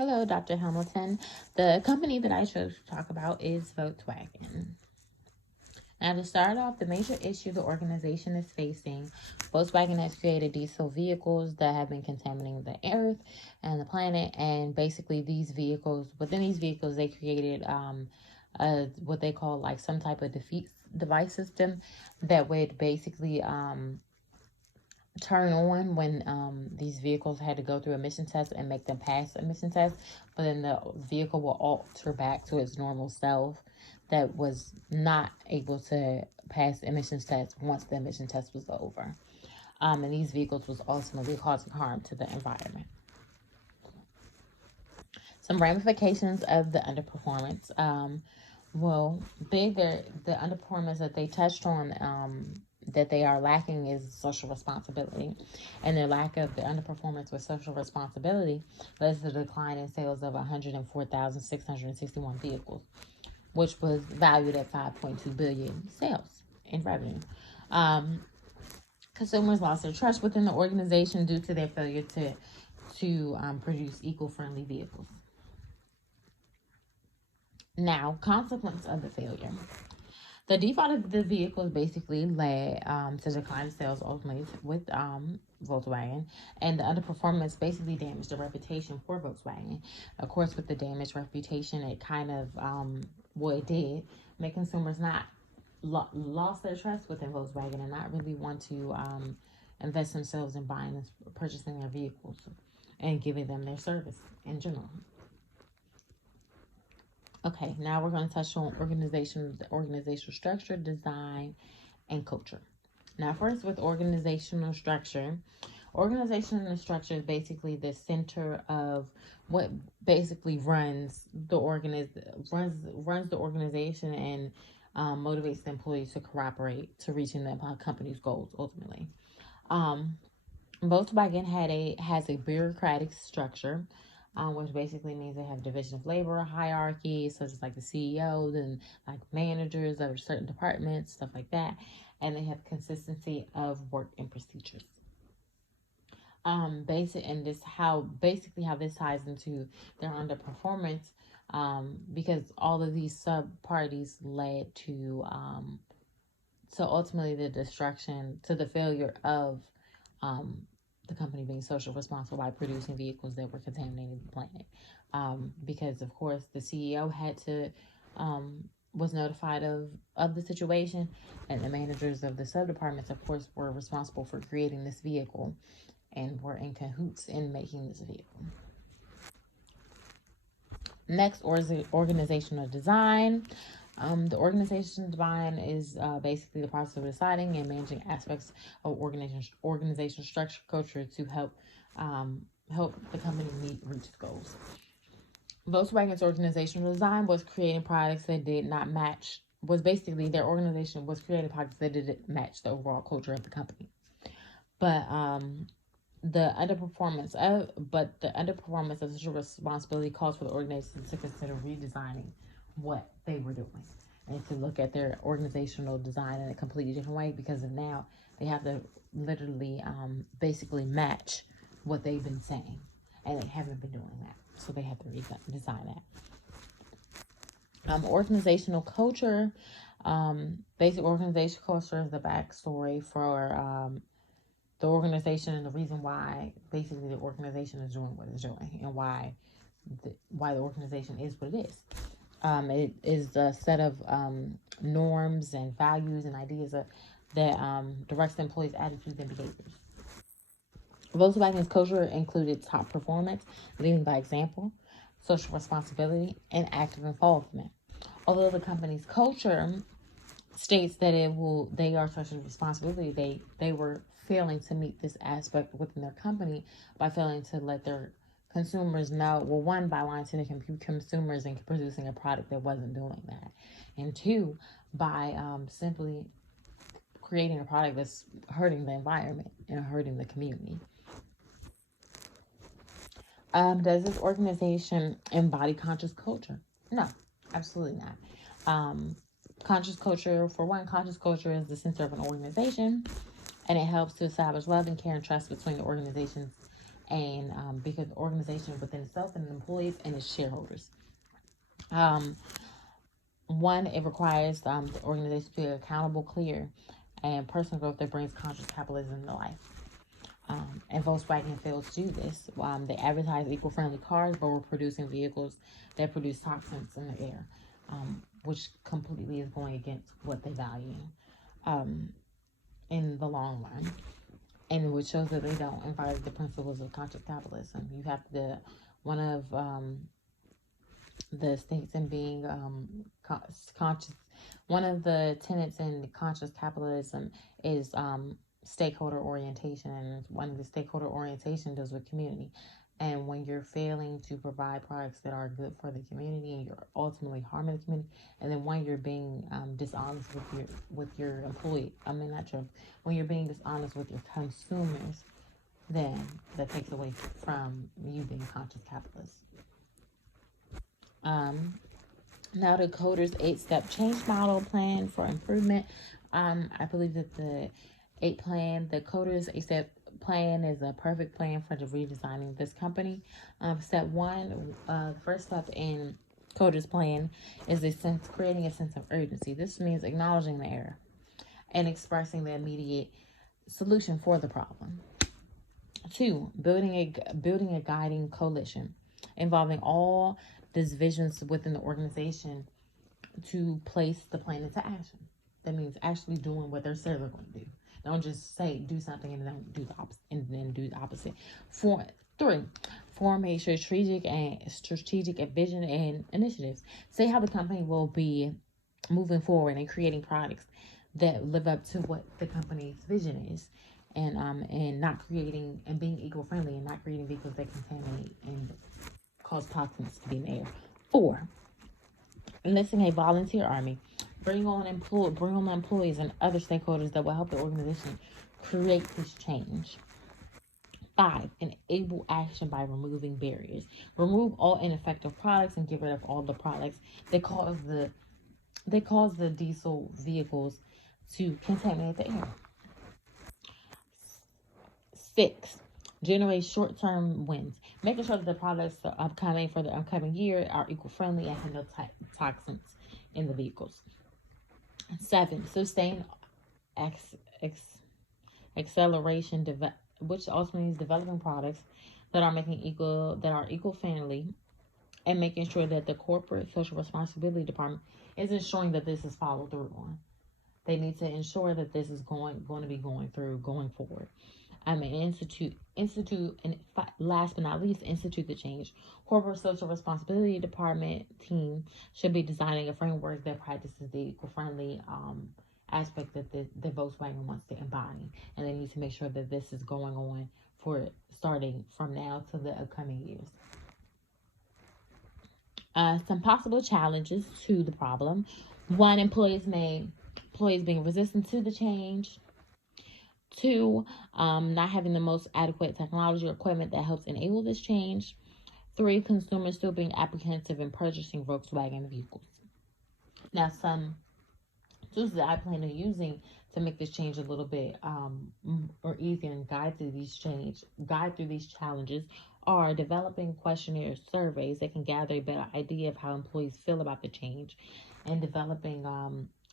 Hello, Dr. Hamilton. The company that I chose to talk about is Volkswagen. Now, to start off, the major issue the organization is facing, Volkswagen has created diesel vehicles that have been contaminating the earth and the planet. And basically, within these vehicles, they created what they call like some type of defeat device system that would basically turn on when these vehicles had to go through emission tests and make them pass emission tests, but then the vehicle will alter back to its normal self that was not able to pass emissions tests once the emission test was over. And these vehicles was ultimately causing harm to the environment. Some ramifications of the underperformance. The underperformance that they touched on that they are lacking is social responsibility, and their lack of the underperformance with social responsibility led to a decline in sales of 104,661 vehicles, which was valued at 5.2 billion sales in revenue. Consumers lost their trust within the organization due to their failure to produce eco-friendly vehicles. Now, consequence of the failure. The default of the vehicles basically led to decline in sales ultimately with Volkswagen, and the underperformance basically damaged the reputation for Volkswagen. Of course, with the damaged reputation, it kind of, it did make consumers not lost their trust within Volkswagen and not really want to invest themselves in buying and purchasing their vehicles and giving them their service in general. Okay, now we're going to touch on organizational structure, design, and culture. Now, first with organizational structure. Organizational structure is basically the center of what basically runs the organization and motivates the employees to cooperate to reaching the company's goals ultimately. Volkswagen has a bureaucratic structure, which basically means they have division of labor hierarchy, such as like the CEOs and like managers of certain departments, stuff like that, and they have consistency of work and procedures. How this ties into their underperformance, because all of these sub parties led to ultimately the destruction, to the failure of the company being social responsible by producing vehicles that were contaminating the planet. Because of course the CEO had to was notified of the situation, and the managers of the sub departments of course were responsible for creating this vehicle and were in cahoots in making this vehicle. Next, organizational design. The organizational design is basically the process of deciding and managing aspects of organizational structure, culture to help the company reach its goals. Volkswagen's organizational design was creating products that did not match. Was basically their organization was creating products that didn't match the overall culture of the company. But the underperformance of social responsibility calls for the organization to consider redesigning what they were doing and to look at their organizational design in a completely different way, because of now they have to literally basically match what they've been saying, and they haven't been doing that, so they have to redesign that. Organizational culture. Basic organizational culture is the backstory for the organization and the reason why basically the organization is doing what it's doing, and why the organization is what it is. It is a set of norms and values and ideas that directs the employees' attitudes and behaviors. Volkswagen's culture included top performance, leading by example, social responsibility, and active involvement. Although the company's culture states that they are social responsibility, they were failing to meet this aspect within their company by failing to let their consumers know, well, one, by lying to the consumers and producing a product that wasn't doing that, and two, by simply creating a product that's hurting the environment and hurting the community. Does this organization embody conscious culture? No, absolutely not. Conscious culture is the center of an organization, and it helps to establish love and care and trust between the organizations and because the organization within itself and the employees and its shareholders. Um, One, it requires the organization to be accountable, clear, and personal growth that brings conscious capitalism to life. And Volkswagen fails to do this. They advertise eco-friendly cars, but we're producing vehicles that produce toxins in the air, which completely is going against what they value um, in the long run, and which shows that they don't embody the principles of conscious capitalism. You have to, one of the states in being conscious, one of the tenets in conscious capitalism is stakeholder orientation, and one of the stakeholder orientation deals with community. And when you're failing to provide products that are good for the community, and you're ultimately harming the community, and then when you're being dishonest with your employee, I mean not your, when you're being dishonest with your consumers, then that takes away from you being conscious capitalist. Um, Now the coder's 8-step change model plan for improvement. I believe that the coder's 8-step plan is a perfect plan for the redesigning this company. Step one, first step in coder's plan is creating a sense of urgency. This means acknowledging the error and expressing the immediate solution for the problem. Two, building a guiding coalition involving all divisions within the organization to place the plan into action. That means actually doing what they're saying they're going to do. Don't just say do something and don't do the opposite, and then do the opposite. Three, form a strategic vision and initiatives. Say how the company will be moving forward and creating products that live up to what the company's vision is, and not creating and being eco-friendly and not creating vehicles that contaminate and cause toxins to be in the air. Four, enlisting a volunteer army. Bring on employees and other stakeholders that will help the organization create this change. Five, enable action by removing barriers. Remove all ineffective products and get rid of all the products that cause the diesel vehicles to contaminate the air. Six, generate short-term wins. Making sure that the products that are upcoming for the upcoming year are eco-friendly and handle toxins in the vehicles. Seven, sustain ex- ex- acceleration, which also means developing products that are eco-friendly, and making sure that the corporate social responsibility department is ensuring that this is followed through on. They need to ensure that this is going to be going forward. Institute, and last but not least, institute the change. Corporate social responsibility department team should be designing a framework that practices the eco-friendly aspect that the Volkswagen wants to embody, and they need to make sure that this is going on for starting from now to the upcoming years. Some possible challenges to the problem: one, employees being resistant to the change. Two, not having the most adequate technology or equipment that helps enable this change. Three, consumers still being apprehensive in purchasing Volkswagen vehicles. Now, some tools that I plan on using to make this change a little bit or easier and guide through these challenges are developing questionnaire surveys that can gather a better idea of how employees feel about the change, and developing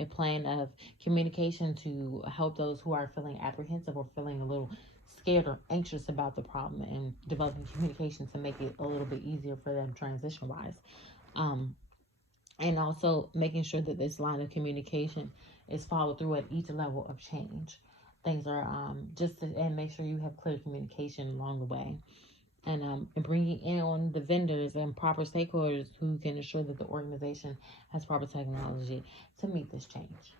a plan of communication to help those who are feeling apprehensive or feeling a little scared or anxious about the problem, and developing communication to make it a little bit easier for them transition wise. And also making sure that this line of communication is followed through at each level of change. Things are and make sure you have clear communication along the way, and bringing in on the vendors and proper stakeholders who can ensure that the organization has proper technology to meet this change.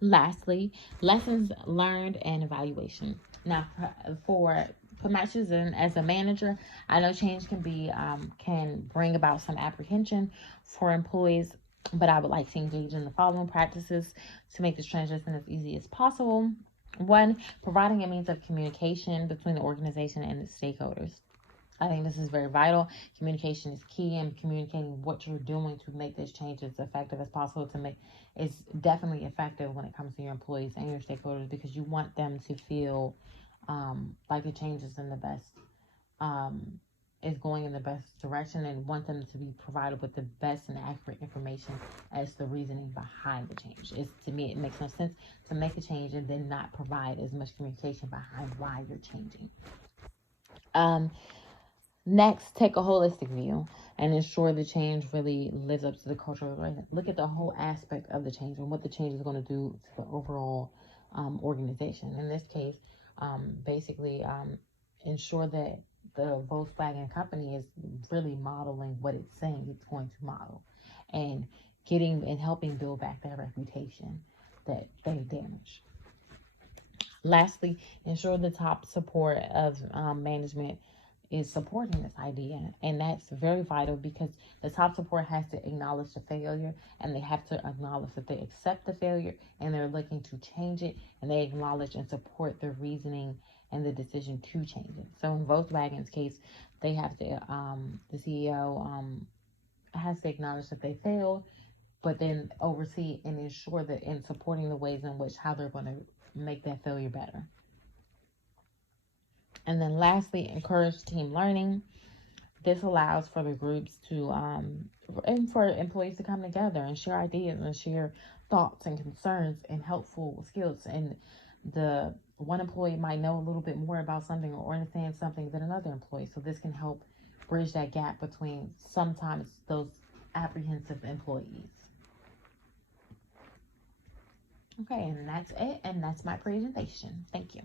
Lastly, lessons learned and evaluation. Now, for my shoes as a manager, I know change can bring about some apprehension for employees, but I would like to engage in the following practices to make this transition as easy as possible. One, providing a means of communication between the organization and its stakeholders. I think this is very vital. Communication is key, and communicating what you're doing to make this change as effective as possible is definitely effective when it comes to your employees and your stakeholders, because you want them to feel like the change is in the best, um, is going in the best direction, and want them to be provided with the best and accurate information as the reasoning behind the change. To me, it makes no sense to make a change and then not provide as much communication behind why you're changing. Um, Next, take a holistic view and ensure the change really lives up to the cultural right. Look at the whole aspect of the change and what the change is going to do to the overall organization. In this case, basically, ensure that the Volkswagen company is really modeling what it's saying it's going to model, and getting and helping build back that reputation that they damaged. Lastly, ensure the top support of management is supporting this idea. And that's very vital, because the top support has to acknowledge the failure, and they have to acknowledge that they accept the failure and they're looking to change it, and they acknowledge and support the reasoning and the decision to change it. So in Volkswagen's case, they have to, the CEO has to acknowledge that they failed, but then oversee and ensure that in supporting the ways in which how they're going to make that failure better. And then lastly, encourage team learning. This allows for the groups to, and for employees to come together and share ideas and share thoughts and concerns and helpful skills. And the one employee might know a little bit more about something or understand something than another employee. So this can help bridge that gap between sometimes those apprehensive employees. Okay, and that's it. And that's my presentation. Thank you.